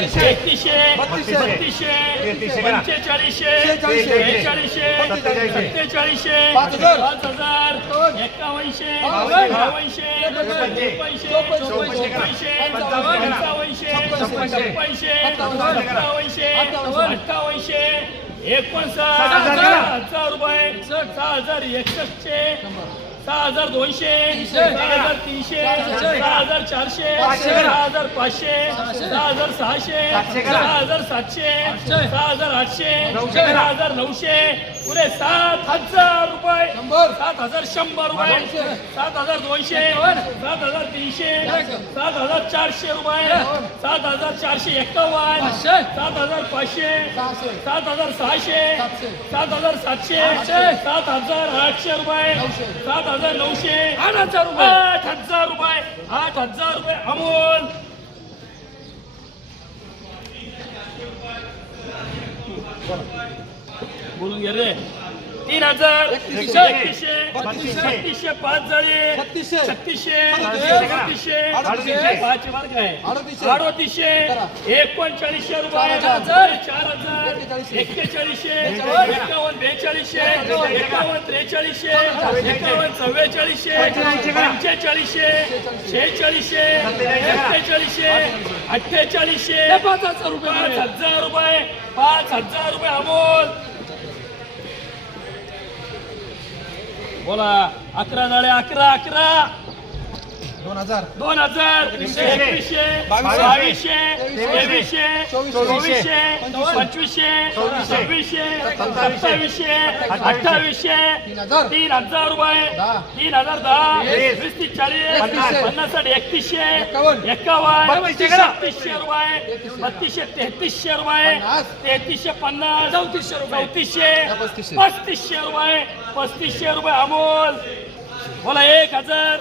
एकतीसशे बत्तीसशे. पंचेचाळीसशे. बेचाळीसशे सत्तेचाळीसशे पाच हजार. एक्कावनशे बावनशे त्रेपन्नशे चौपन्नशे. पंचावनशे छप्पनशे सत्तावनशे अठ्ठावनशे एकोणसाठ. हजार. रुपये सहा हजार. एकसष्टशे. सहा हजार दोनशे सहा हजार तीनशे सहा हजार चारशे सहा हजार पाचशे सहा हजार सहाशे सहा हजार सातशे सहा हजार आठशे सहा हजार नऊशे पुरे सात हजार रुपये सात हजार शंभर रुपये सात हजार दोनशे सात हजार तीनशे सात हजार चारशे रुपये सात हजार चारशे एक्कावन्न सात हजार पाचशे सात हजार सहाशे सात हजार सातशे सात हजार आठशे रुपये सात हजार नऊशे. आठ हजार रुपये. आठ हजार रुपये. आठ हजार रुपये अमोल. बोलून घे रे. तीन हजार एकतीसशे. छत्तीसशे पाच झाले छत्तीसशे. छत्तीसशे अडतीसशे. पाच मार्क आहे. अडतीसशे. एकोणचाळीसशे रुपये चार हजार. एक्केचाळीसशे. एक्केचाळीसशे. एक्केचाळीस. एकावन्न बेचाळीसशे. एकावन्न त्रेचाळीसशे. एकावन्न चव्वेचाळीसशे. पंचेचाळीसशे. शेहेचाळीसशे सत्तेचाळीसशे. अठ्ठेचाळीसशे. पाच हजार रुपये पाच हजार रुपये. पाच हजार रुपये अमोल. बोला अकरा झाले अकरा अकरा. दोन हजार. दोन हजार एकवीसशे. बावीसशे. तेवीसशे. चोवीसशे. पंचवीसशे. सव्वीसशे. सत्तावीसशे. अठ्ठावीसशे. तीन हजार. रुपये. तीन हजार दहा वीस. तीस चाळीस. पन्नास. साठ एकतीसशे एकावन्न. छत्तीसशे रुपये बत्तीसशे तेहतीसशे रुपये. तेहतीसशे पन्नास चौतीसशे रुपये. चौतीसशे. पस्तीसशे रुपये पस्तीसशे रुपये अमोल. बोला एक हजार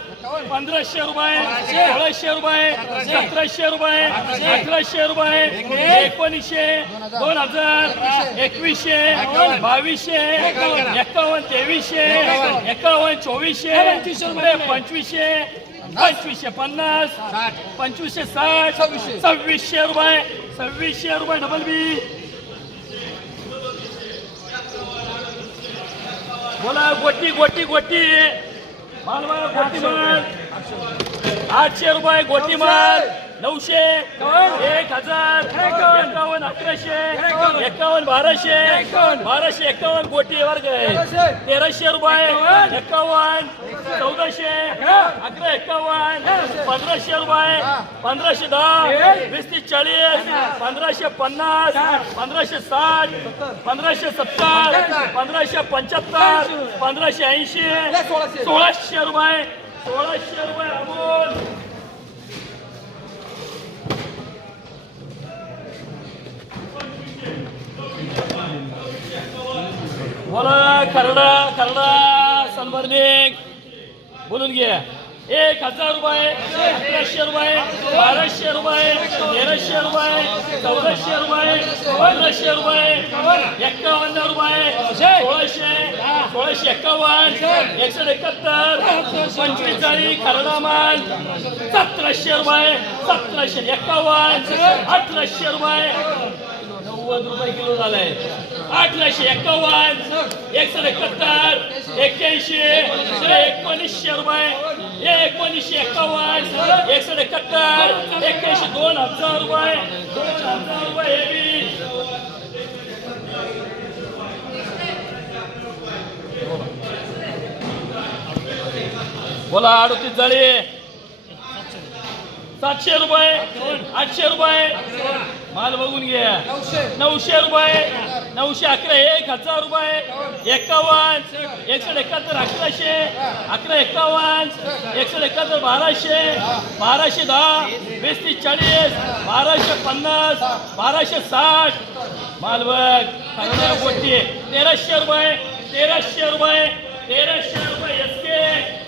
पंधराशे रुपये सोळाशे रुपये सतराशे रुपये अठराशे रुपये एकोणीसशे दोन हजार एकवीसशे बावीसशे एकावन्न तेवीसशे एकावन्न चोवीसशे रुपये पंचवीसशे पंचवीसशे पन्नास पंचवीसशे साठ सव्वीसशे. सव्वीसशे रुपये सव्वीसशे रुपये डबल बी बोला गोटी गोटी गोटी आठशे रुपये गोटी माल नऊशे एक हजार. एकावन्न अकराशे. एकावन्न बाराशे. बाराशे एकावन्न गोटी वर्ग आहे. तेराशे रुपये. एकावन्न चौदाशे. अकरा एकावन्न. पंधराशे रुपये पंधराशे दहा वीस ते चाळीस पंधराशे पन्नास पंधराशे साठ पंधराशे सत्तर पंधराशे पंच्याहत्तर पंधराशे ऐंशी सोळाशे रुपये सोळाशे रुपये अमोल. बोला खरडा खरडा सनबर्निक. बोलून घ्या एक हजार रुपये अकराशे रुपये बाराशे रुपये तेराशे रुपये चौदाशे रुपये पंधराशे रुपये एक्कावन्न रुपये सोळाशे सोळाशे एक्कावन्न एकशे एकाहत्तर पंचवीस जाळी सतराशे रुपये सतराशे एक्कावन्न अठराशे रुपये. नव्वद रुपये किलो झालाय. अठराशे एक्कावन्न एकशे एकाहत्तर एक्क्याऐंशी एकोणीसशे रुपये. एकोणीसशे एक्कावन्न एकशे एकाहत्तर एक्क्याऐंशी दोन हजार रुपये दोन हजार रुपये बोला अडतीस जाळी. सातशे रुपये आठशे रुपये. माल बघून घ्या. नऊशे. रुपये. नऊशे अकरा एक हजार रुपये. एकावन्न. एकशे एकाहत्तर अकराशे. अकरा एकावन्न. एकशे एकाहत्तर बाराशे. बाराशे दहा. वीस तीस चाळीस. बाराशे पन्नास. बाराशे साठ. माल बघ. गोष्टी. तेराशे रुपये. तेराशे रुपये.